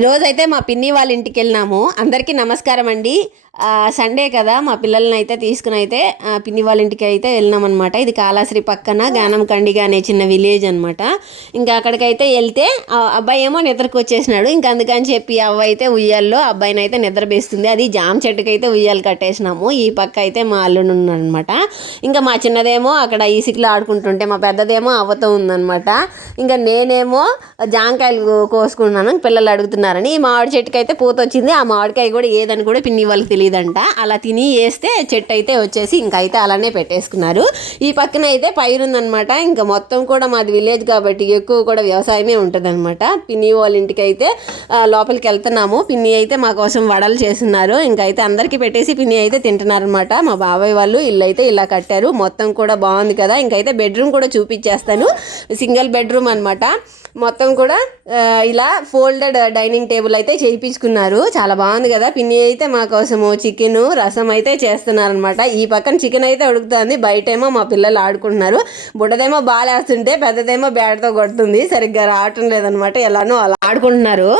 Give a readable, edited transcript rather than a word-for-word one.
ఈరోజైతే మా పిన్ని వాళ్ళ ఇంటికి వెళ్ళినాము. అందరికీ నమస్కారం అండి. సండే కదా, మా పిల్లల్ని అయితే తీసుకుని అయితే పిన్ని వాళ్ళ ఇంటికి అయితే వెళ్ళినాం అనమాట. ఇది కాళాశ్రీ పక్కన గానం కండిగా అనే చిన్న విలేజ్ అనమాట. ఇంకా అక్కడికైతే వెళ్తే అబ్బాయి ఏమో నిద్రకు వచ్చేసినాడు. ఇంకా అందుకని చెప్పి అవ్వ అయితే ఉయ్యాల్లో అబ్బాయిని అయితే నిద్రపేస్తుంది. అది జామ చెట్టుకి అయితే ఉయ్యాలు కట్టేసినాము. ఈ పక్క అయితే మా అల్లుడు ఉన్నాడు అనమాట. ఇంకా మా చిన్నదేమో అక్కడ ఇసుకలో ఆడుకుంటుంటే మా పెద్దదేమో అవ్వతో ఉందనమాట. ఇంకా నేనేమో జాంకాయలు కోసుకున్నాను, పిల్లలు అడుగుతున్నారని. ఈ మామిడి చెట్టుకి అయితే పూత వచ్చింది. ఆ మామిడికాయ కూడా ఏదని కూడా పిన్ని వాళ్ళకి తెలియదంట. అలా తిని వేస్తే చెట్టు అయితే వచ్చేసి ఇంకా అయితే అలానే పెట్టేసుకున్నారు. ఈ పక్కన అయితే పైరుందనమాట. ఇంకా మొత్తం కూడా మాది విలేజ్ కాబట్టి ఎక్కువ కూడా వ్యవసాయమే ఉంటుంది అనమాట. పిన్ని వాళ్ళ ఇంటికి అయితే లోపలికి వెళ్తున్నాము. పిన్ని అయితే మా కోసం వడలు చేస్తున్నారు. ఇంకైతే అందరికీ పెట్టేసి పిన్ని అయితే తింటున్నారనమాట. మా బాబాయ్ వాళ్ళు ఇల్లు అయితే ఇలా కట్టారు. మొత్తం కూడా బాగుంది కదా. ఇంకైతే బెడ్రూమ్ కూడా చూపించేస్తాను. సింగిల్ బెడ్రూమ్ అనమాట. మొత్తం కూడా ఇలా ఫోల్డెడ్ డైనింగ్ టేబుల్ అయితే చేయించుకున్నారు. చాలా బాగుంది కదా. పిన్ని అయితే మా కోసము చికెన్ రసం అయితే చేస్తున్నారనమాట. ఈ పక్కన చికెన్ అయితే ఉడుకుతుంది, బయటేమో మా పిల్లలు ఆడుకుంటున్నారు. బుడ్డదేమో బాల్ వేస్తుంటే పెద్దదేమో బ్యాట్తో కొడుతుంది. సరిగ్గా రావటం లేదనమాట. ఎలానో అలా ఆడుకుంటున్నారు.